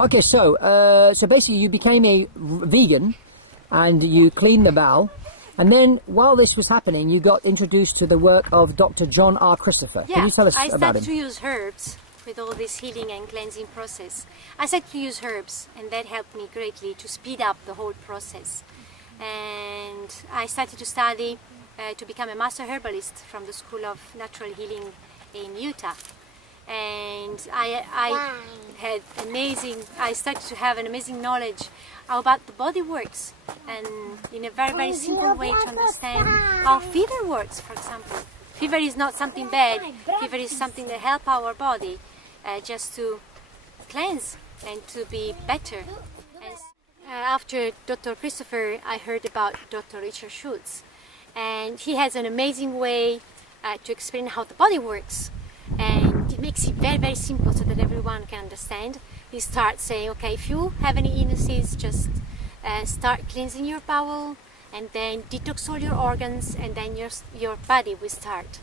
Okay, so basically you became a vegan and you cleaned the bowel, and then while this was happening you got introduced to the work of Dr. John R. Christopher. Yeah, Can you tell us I about started him? to use herbs with all this healing and cleansing process. I started to use herbs, and that helped me greatly to speed up the whole process. And I started to study to become a master herbalist from the School of Natural Healing in Utah. And I started to have an amazing knowledge about the body works, and in a very, very simple way to understand how fever works, for example. Fever is not something bad, fever is something that helps our body just to cleanse and to be better. And after Dr. Christopher, I heard about Dr. Richard Schultz, and he has an amazing way to explain how the body works. And it makes it very, very simple so that everyone can understand. He starts saying, okay, if you have any illnesses, just start cleansing your bowel and then detox all your organs, and then your body will start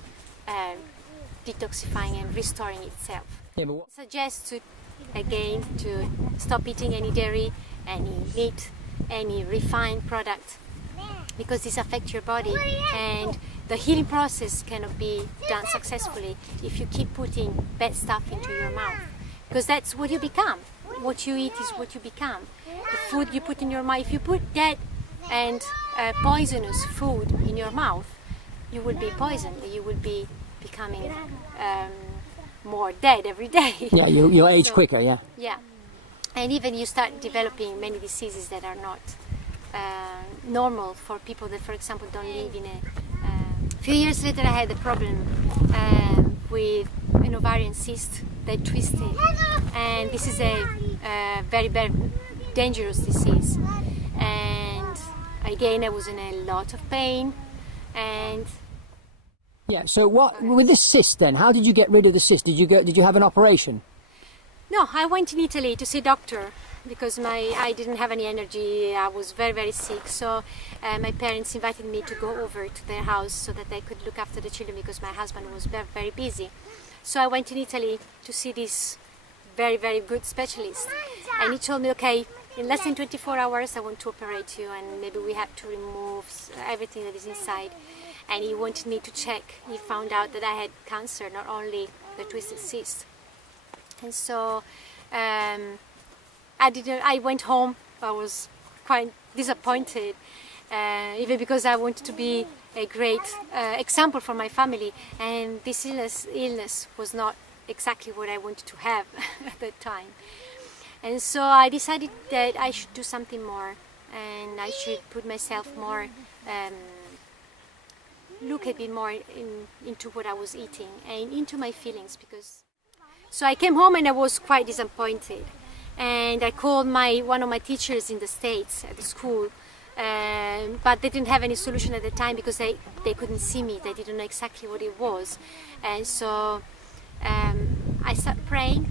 detoxifying and restoring itself. Yeah, but I suggest to stop eating any dairy, any meat, any refined product, because this affects your body, and the healing process cannot be done successfully if you keep putting bad stuff into your mouth, because that's what you become. What you eat is what you become. The food you put in your mouth, if you put dead and poisonous food in your mouth, you will be poisoned. You will be becoming more dead every day. yeah, you'll age quicker, yeah. Yeah, and even you start developing many diseases that are not normal for people that, for example, don't live in a few years later I had a problem with an ovarian cyst that twisted, and this is a very, very dangerous disease, and again I was in a lot of pain. And Yeah, so what with this cyst then, how did you get rid of the cyst? Did you have an operation? no, I went in Italy to see a doctor because I didn't have any energy. I was very, very sick, so my parents invited me to go over to their house so that they could look after the children, because my husband was very, very busy. So I went in Italy to see this very, very good specialist, and he told me, okay, in less than 24 hours I want to operate you, and maybe we have to remove everything that is inside. And he wanted me to check. He found out that I had cancer, not only the twisted cyst. And so I went home. I was quite disappointed, even because I wanted to be a great example for my family, and this illness was not exactly what I wanted to have at that time. And so I decided that I should do something more, and I should put myself more, look a bit more into what I was eating and into my feelings. So I came home and I was quite disappointed, and I called one of my teachers in the States at the school, but they didn't have any solution at the time because they couldn't see me. They didn't know exactly what it was. And so I started praying,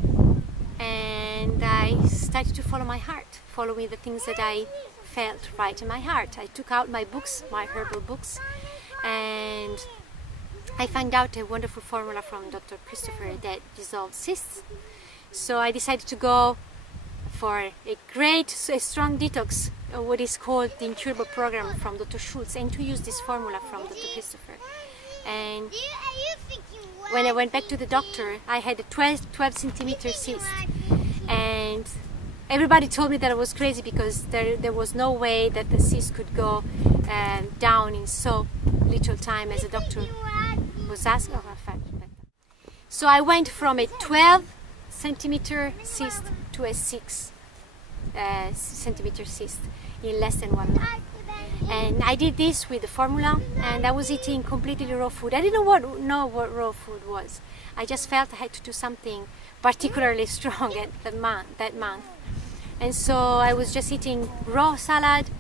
and I started to follow my heart, following the things that I felt right in my heart. I took out my books, my herbal books, and I found out a wonderful formula from Dr. Christopher that dissolved cysts. So I decided to go for a strong detox, what is called the incurable program from Dr. Schultz, and to use this formula from Dr. Christopher. And when I went back to the doctor, I had a 12 centimeter cyst, and everybody told me that I was crazy because there was no way that the cyst could go down in so little time as the doctor was asking. So I went from a 12 centimeter cyst to a 6 centimeter cyst in less than 1 month. And I did this with the formula, and I was eating completely raw food. I didn't know what raw food was. I just felt I had to do something particularly strong at that month. And so I was just eating raw salad,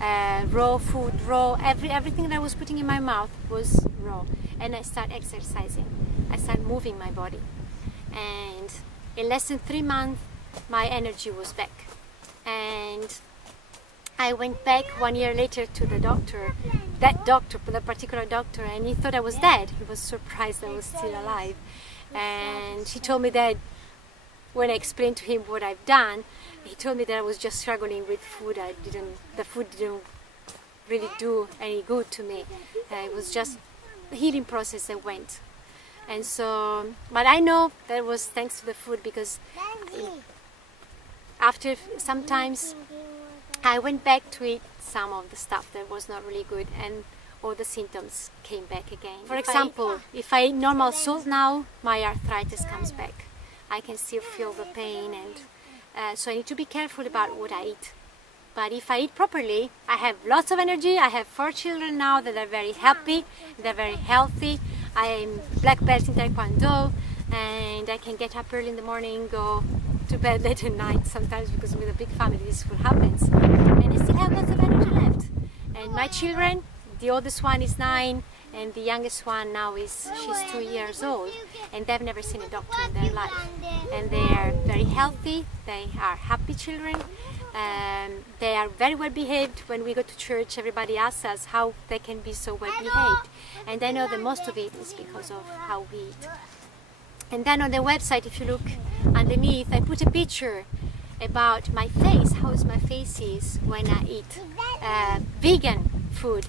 raw food, everything that I was putting in my mouth was raw. And I started exercising. I started moving my body. And in less than 3 months, my energy was back. And I went back 1 year later to the doctor, the particular doctor, and he thought I was dead. He was surprised I was still alive. And he told me that when I explained to him what I've done, he told me that I was just struggling with food. The food didn't really do any good to me. It was just the healing process that went. And so, but I know that was thanks to the food, because after sometimes I went back to eat some of the stuff that was not really good, and all the symptoms came back again. For example, if I eat normal salt now, my arthritis comes back. I can still feel the pain, and so I need to be careful about what I eat. But if I eat properly, I have lots of energy. I have 4 children now that are very happy, they're very healthy. I am black belt in Taekwondo, and I can get up early in the morning, go to bed late at night sometimes, because with a big family this will happen. And I still have lots of energy left. And my children, the oldest one is 9, and the youngest one now she's 2 years old, and they've never seen a doctor in their life. And they are very healthy, they are happy children. They are very well behaved. When we go to church, everybody asks us how they can be so well behaved, and I know that most of it is because of how we eat. And then on the website, if you look underneath, I put a picture about my face, how my face is when I eat vegan food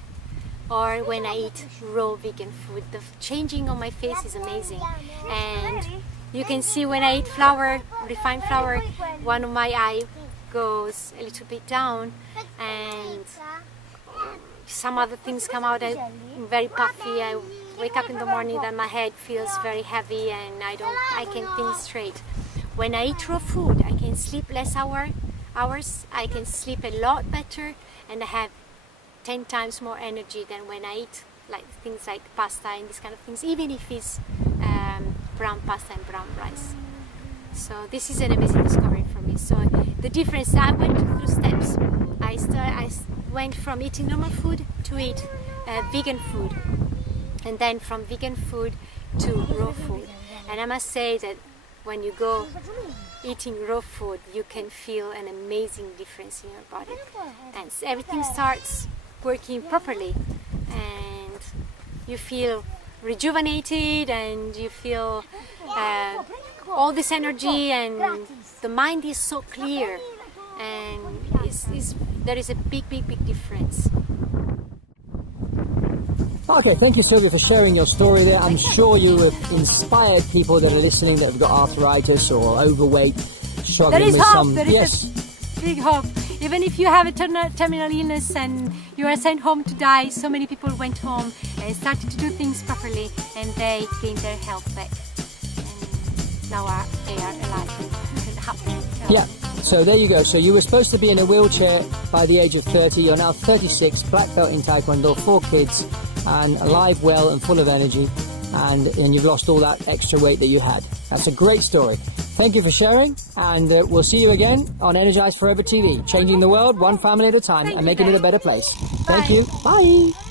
or when I eat raw vegan food. The changing on my face is amazing. And you can see when I eat flour, refined flour, one of my eye goes a little bit down, and some other things come out. I'm very puffy. I wake up in the morning and my head feels very heavy, and I can think straight. When I eat raw food, I can sleep less hours. I can sleep a lot better, and I have 10 times more energy than when I eat like things like pasta and these kind of things, even if it's brown pasta and brown rice. So this is an amazing discovery for me. So the difference, I went through steps. I went from eating normal food to eat vegan food, and then from vegan food to raw food. And I must say that when you go eating raw food, you can feel an amazing difference in your body, and everything starts working properly, and you feel rejuvenated, and you feel all this energy, and the mind is so clear, and there is a big difference. Okay, thank you, Silvia, for sharing your story there. I'm sure you have inspired people that are listening that have got arthritis or overweight, struggling with some. There is a big hope. Even if you have a terminal illness and you are sent home to die, so many people went home and started to do things properly, and they gained their health back. And now they are alive and happy. Yeah, so there you go. So you were supposed to be in a wheelchair by the age of 30. You're now 36, black belt in Taekwondo, 4 kids, and alive, well, and full of energy. And you've lost all that extra weight that you had. That's a great story. Thank you for sharing, and we'll see you again on Energize Forever TV, changing the world one family at a time and making it a better place. Thank you. Bye.